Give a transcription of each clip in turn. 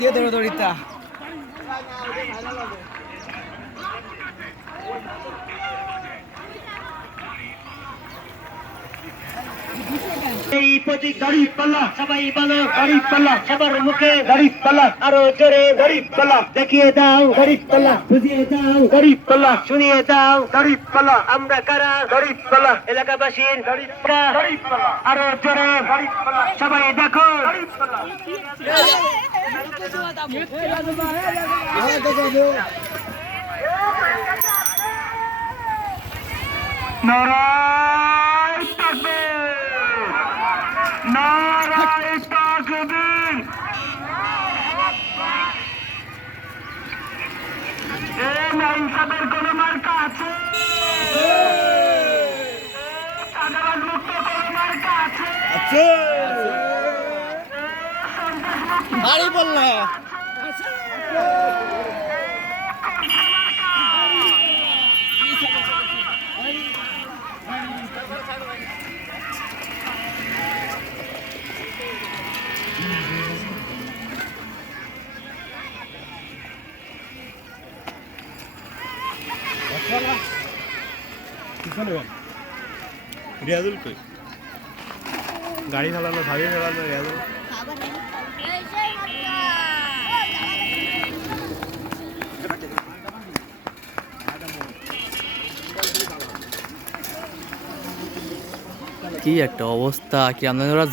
দিয়ে দৌড়িতা এই প্রতীক গরিব পাল্লা সবাই বলো গরিব পাল্লা সবার মুখে গরিব পাল্লা আরো জোরে গরিব পাল্লা দেখিয়ে দাও গরিব পাল্লা বুঝিয়ে দাও গরিব পাল্লা শুনিয়ে দাও গরিব পাল্লা আমরা কারা গরিব পাল্লা এলাকাবাসীর গরিব পাল্লা আরো জোরে গরিব পাল্লা সবাই দেখো গরিব পাল্লা নারায়ে তাকবীর নারায়ে তাকবীর এই নাইসাবের কোন মার্কা আছে সাধারণ মুক্ত কোন মার্কা আছে বাড়ি বললা রিয়াজুল কই গাড়ি চালানো ভাবি চালানো রিয়াজুল কি একটা অবস্থা কি আমরা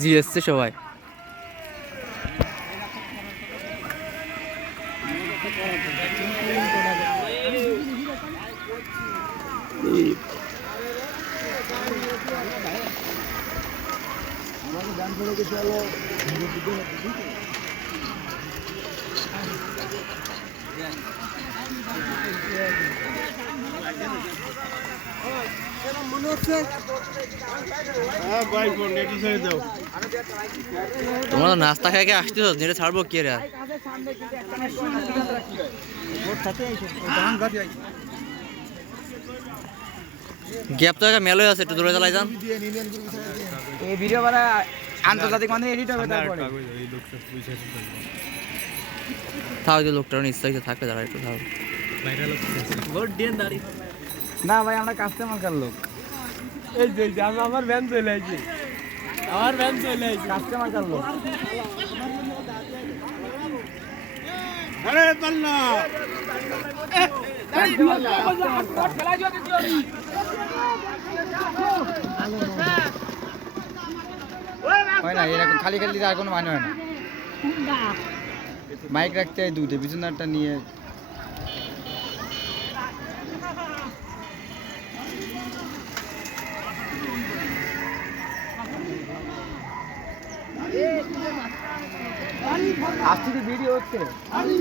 জি এসছে সবাই তোমরা তো নাস্তা খেয়ে আসতেছো যেটা ছাড়বো কে রে গ্যাপ তো একটা মেলোই আছে একটু দূরে চালাই যান এই ভিডিও বানা আন্তর্জাতিক মানে এডিট হবে তারপরে তাও যে লোকটার ইচ্ছা হয়েছে থাকবে যারা একটু তাও না ভাই আমরা কাস্টমার কার লোক এই যে আমার ভ্যান চলে আসছে কাস্টমার কার লোক আরে পাল্লা হয় না এরকম খালি খালি আর কোনো মানে হয় না মাইক রাখতে হয় দুটো পিছনেরটা নিয়ে আজকে তো ভিডিও হচ্ছে আরো